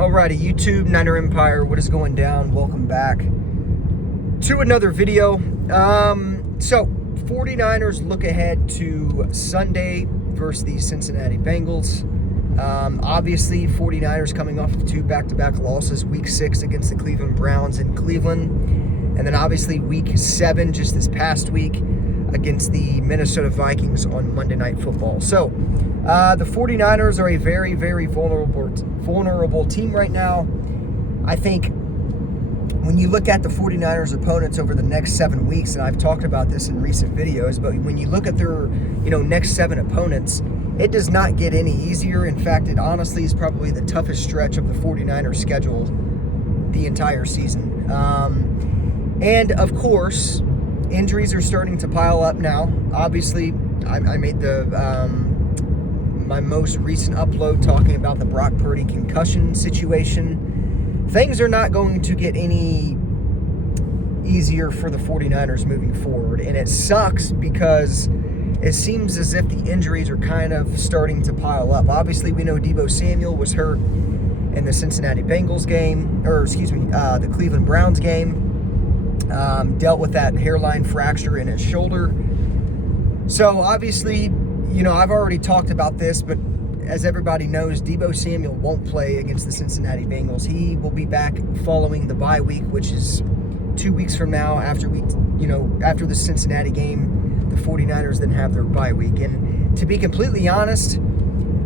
Alrighty, YouTube, Niner Empire, what is going down? Welcome back to another video. So 49ers look ahead to Sunday versus the Cincinnati Bengals. Obviously, 49ers coming off of two back-to-back losses, Week 6 against the Cleveland Browns in Cleveland, and then obviously Week 7 just this past week against the Minnesota Vikings on Monday Night Football. So the 49ers are a very, very vulnerable team right now. I think when you look at the 49ers opponents over the next 7 weeks, and I've talked about this in recent videos, but when you look at their next 7 opponents, it does not get any easier. In fact, it honestly is probably the toughest stretch of the 49ers schedule the entire season. And of course, injuries are starting to pile up now. Obviously, I made my most recent upload talking about the Brock Purdy concussion situation. Things are not going to get any easier for the 49ers moving forward, and it sucks because it seems as if the injuries are kind of starting to pile up. Obviously, we know Deebo Samuel was hurt in the Cincinnati Bengals game, the Cleveland Browns game. Dealt with that hairline fracture in his shoulder. So obviously, I've already talked about this, but as everybody knows, Deebo Samuel won't play against the Cincinnati Bengals. He will be back following the bye week, which is 2 weeks from now after the Cincinnati game. The 49ers then have their bye week. And to be completely honest,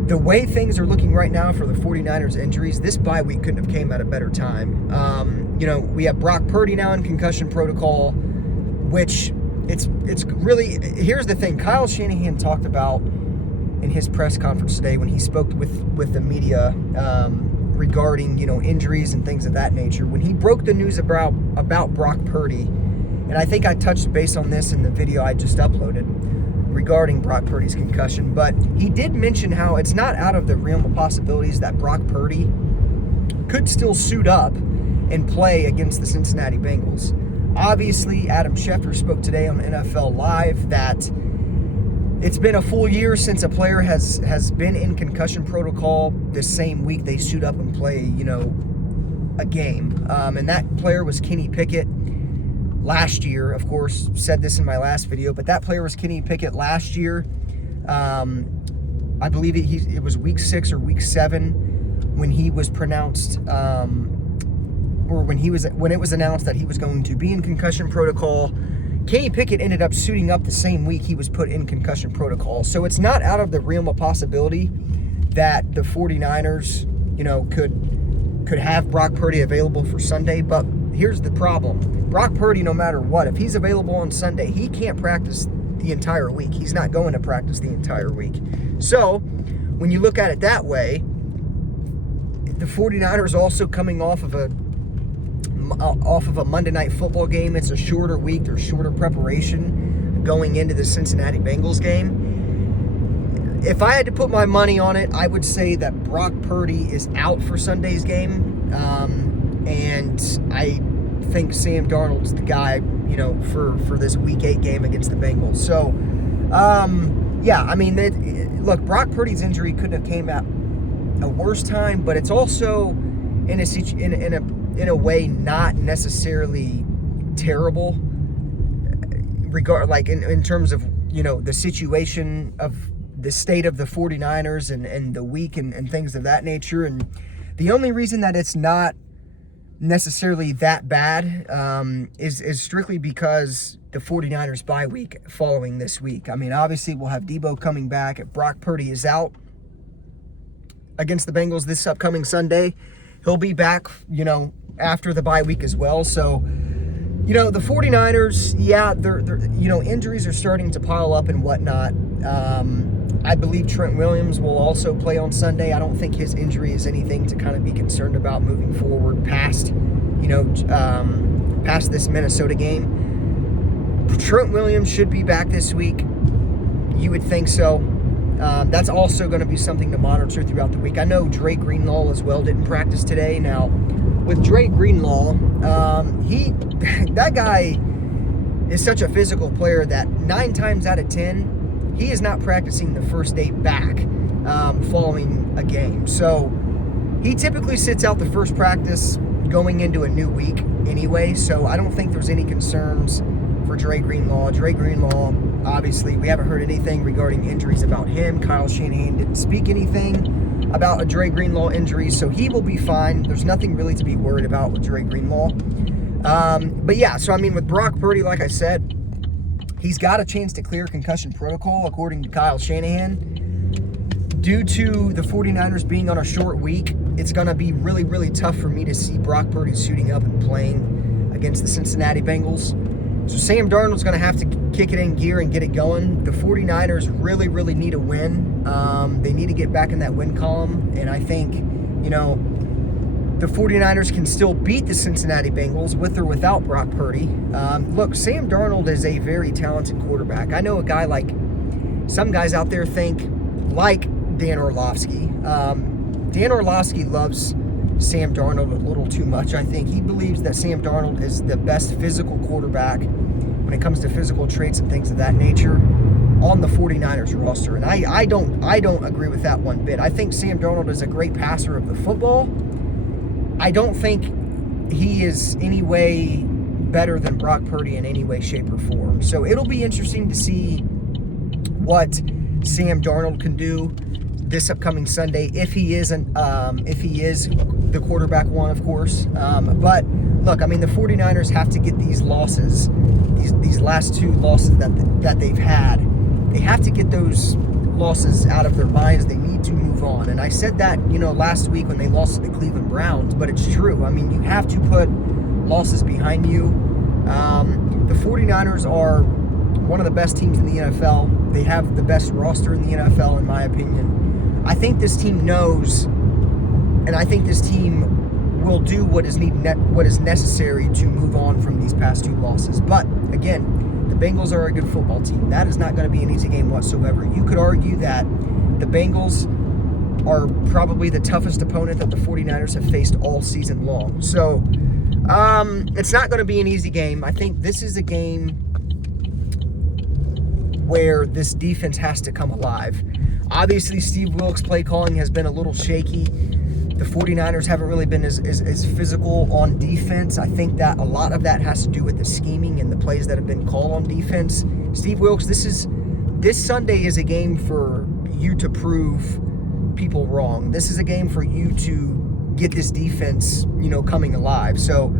the way things are looking right now for the 49ers injuries, this bye week couldn't have came at a better time. We have Brock Purdy now in concussion protocol, which it's really, here's the thing. Kyle Shanahan talked about in his press conference today when he spoke with the media regarding, injuries and things of that nature. When he broke the news about Brock Purdy, and I think I touched base on this in the video I just uploaded regarding Brock Purdy's concussion, but he did mention how it's not out of the realm of possibilities that Brock Purdy could still suit up and play against the Cincinnati Bengals. Obviously, Adam Schefter spoke today on NFL Live that it's been a full year since a player has been in concussion protocol the same week they suit up and play, a game. And that player was Kenny Pickett last year. Of course, said this in my last video, but that player was Kenny Pickett last year. I believe it was Week 6 or Week 7 when he was pronounced, when it was announced that he was going to be in concussion protocol. Kenny Pickett ended up suiting up the same week he was put in concussion protocol. So it's not out of the realm of possibility that the 49ers, could have Brock Purdy available for Sunday. But here's the problem. Brock Purdy, no matter what, if he's available on Sunday, he can't practice the entire week. He's not going to practice the entire week. So when you look at it that way, the 49ers also coming off of a Monday Night Football game. It's a shorter week. There's shorter preparation going into the Cincinnati Bengals game. If I had to put my money on it, I would say that Brock Purdy is out for Sunday's game. And I think Sam Darnold's the guy, for this Week 8 game against the Bengals. So, look, Brock Purdy's injury couldn't have came at a worse time, but it's also in a way not necessarily terrible in terms of the situation of the state of the 49ers and the week and things of that nature. And the only reason that it's not necessarily that bad is strictly because the 49ers bye week following this week. I mean, obviously we'll have Deebo coming back. If Brock Purdy is out against the Bengals this upcoming Sunday, he'll be back, after the bye week as well. So, the 49ers, they're injuries are starting to pile up and whatnot. I believe Trent Williams will also play on Sunday. I don't think his injury is anything to kind of be concerned about moving forward past this Minnesota game. Trent Williams should be back this week. You would think so. That's also going to be something to monitor throughout the week. I know Drake Greenlaw as well didn't practice today. Now, with Drake Greenlaw, that guy is such a physical player that 9 times out of 10, he is not practicing the first day back following a game. So he typically sits out the first practice going into a new week anyway, so I don't think there's any concerns for Dre Greenlaw. Dre Greenlaw, obviously, we haven't heard anything regarding injuries about him. Kyle Shanahan didn't speak anything about a Dre Greenlaw injury, so he will be fine. There's nothing really to be worried about with Dre Greenlaw. But yeah, so I mean, with Brock Purdy, like I said, he's got a chance to clear concussion protocol, according to Kyle Shanahan. Due to the 49ers being on a short week, it's going to be really, really tough for me to see Brock Purdy suiting up and playing against the Cincinnati Bengals. So Sam Darnold's going to have to kick it in gear and get it going. The 49ers really, really need a win. They need to get back in that win column. And I think, you know, the 49ers can still beat the Cincinnati Bengals with or without Brock Purdy. Look, Sam Darnold is a very talented quarterback. I know a guy like, some guys out there think, like Dan Orlovsky. Dan Orlovsky loves Sam Darnold a little too much, I think. He believes that Sam Darnold is the best physical quarterback when it comes to physical traits and things of that nature on the 49ers roster. And I don't agree with that one bit. I think Sam Darnold is a great passer of the football. I don't think he is any way better than Brock Purdy in any way, shape, or form. So it'll be interesting to see what Sam Darnold can do this upcoming Sunday, if he is the quarterback one, of course. But look, I mean, the 49ers have to get these losses, these last two losses that they've had. They have to get those losses out of their minds. They need to move on. And I said that, you know, last week when they lost to the Cleveland Browns, but it's true. I mean, you have to put losses behind you. The 49ers are one of the best teams in the NFL. They have the best roster in the NFL, in my opinion. I think this team knows, and I think this team will do what is necessary to move on from these past two losses. But again, the Bengals are a good football team. That is not going to be an easy game whatsoever. You could argue that the Bengals are probably the toughest opponent that the 49ers have faced all season long. So it's not going to be an easy game. I think this is a game where this defense has to come alive. Obviously, Steve Wilks' play calling has been a little shaky. The 49ers haven't really been as physical on defense. I think that a lot of that has to do with the scheming and the plays that have been called on defense. Steve Wilks, this Sunday is a game for you to prove people wrong. This is a game for you to get this defense, you know, coming alive. So